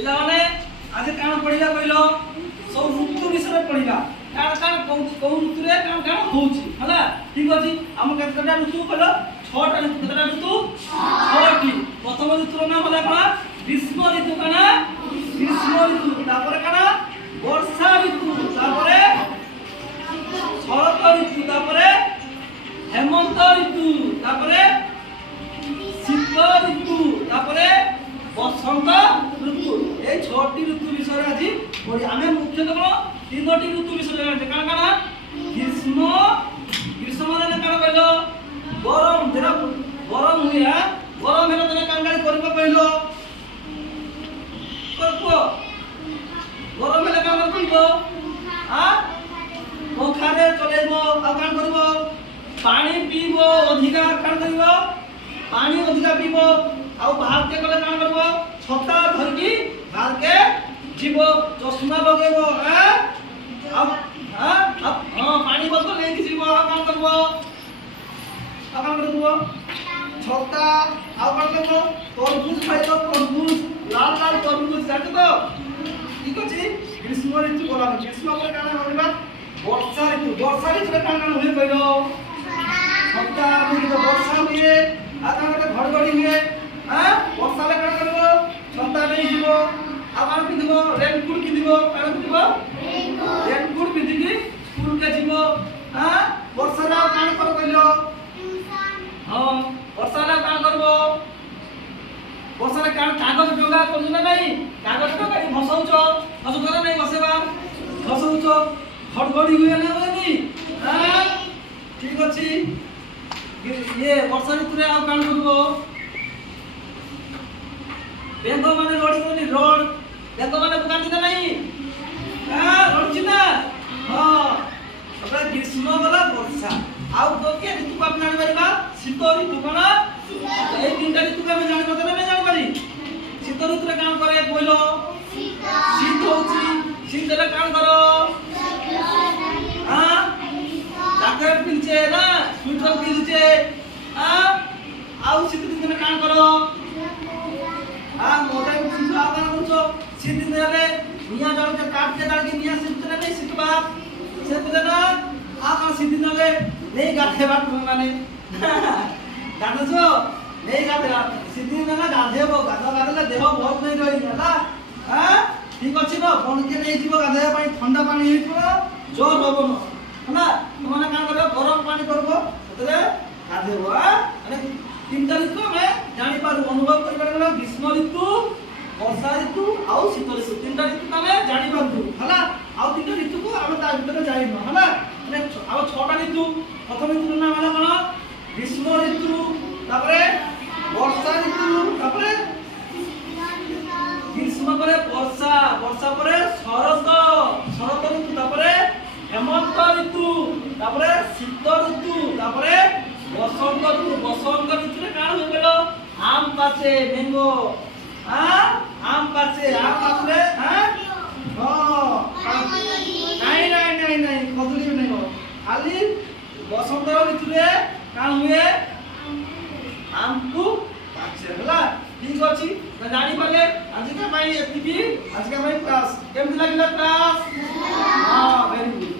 पिला माने आज काण पढिला कहिलो सब ऋतु विषय पढिला काण काण कोन ऋतु रे काण काण होउची हला ठीक अछि हम केतटा ऋतु कहलो 6टा ऋतु केतटा ऋतु 6टी प्रथम ऋतुर नाम होला कोन ग्रीष्म ऋतु काना ग्रीष्म ऋतु तापर काना वर्षा ऋतु तापर शरत ऋतु तापर हेमंत ऋतु तापर शीत ऋतु तापर बसंत ऋतु ए 6टी ऋतु विषय आज पढि आमे मुख्यतः कोन तीनोटी ऋतु विषय जाने काना काना ग्रीष्म ग्रीष्म माने काना कहलो गरम जेरा गरम हुया गरम हेला तने कान कान करबा कहलो करको गरम हेला कान करबो आ पंखारे चलेबो आ कान करबो पानी पीबो अधिका कान करबो पानी अधिका पीबो आ बाहर के गले कान करबो छता धरकी बाहर के जीवो चश्मा लगेबो अब पानी बोतल लेके जीवो आ कान करबो आ कान करबो छता आ कान करबो तरबूज खाइबो तरबूज लाल लाल तरबूज जाके तो ठीक अछि ग्रीष्म ऋतु बोला ग्रीष्म पर काना होइबा वर्षा ऋतु रे कान होय कइलो छता में वर्षा हुए आ कान के घड़घड़ी हुए वर्षा ले कान करबो छता नहीं जीवो आबार पिंदिबो रेनकोट पिंदिबो कान पिंदिबो रेनकोट पिंदिकी स्कूल के जीवो वर्षा रा कान कर कइलो हां वर्षा रा कान करबो वर्षा रे कान कागज डोगा करछ ना नहीं कागज डोगा भसाउछो असो करे नहीं बसेबा भसाउछो घड़घड़ी हुए ना नहीं ठीक अछि ये वर्षा ऋतु रे आ कान करबो बेंग माने रोड कोनी रोड बेंग माने दुकान दिना नहीं रोड चिना हां अपना ग्रीष्म वाला वर्षा आउ तो के ऋतु को अपना जानिबा शीत ऋतु कोना ए तीनटा ऋतु को हम जानि पता नहीं जानि पारी शीत ऋतु रे काम करे कोइलो शीत होची शीत रे काम करो हां जैकेट पिनचे ना स्वेटर पिनचे आउ शीत ऋतु रे काम करो मोबाइल पिनचो आ कान करछो शीत दिन रे मिया जल के काट के डाल के मिया शीत रे नहीं शीत बाप से बुझे ना आ कान शीत दिन रे नहीं गाथे बात माने गाथछो नहीं गाथे शीत दिन ना गाधेबो गाधले देह बहुत नहीं रही हला ठीक अछि न कोन के नहीं जीवो गाधे पई ठंडा पानी हेइतो जोर होबो न हला तुमने कान करबो गरम पानी करबो तले गाधेबो अरे तीनटा ऋतु में जानि पारु अनुभव करि पारु ग्रीष्म ऋतु वर्षा ऋतु आउ शीत ऋतु तीनटा ऋतु तमे जानि पारु हला आउ तीनटा ऋतु को हम ता भीतर जानि न हला माने आउ 6टा ऋतु प्रथम ऋतु नाम हला कोन ग्रीष्म ऋतु तापरे वर्षा ऋतु तापरे ग्रीष्म परे वर्षा वर्षा परे शरत शरत ऋतु तापरे हेमंत ऋतु तापरे शीत ऋतु तापरे बसंत ऋतु रे कान होय गेलो आम पाचे मैंगो आम पाचे रे नहीं कदली नहीं हो खाली बसंत ऋतु रे कान हुए आम को पाचे हला ठीक अछि त जानि पाले आज का भाई एतिकी आज का भाई क्लास केम लागला क्लास हां वेरी गुड।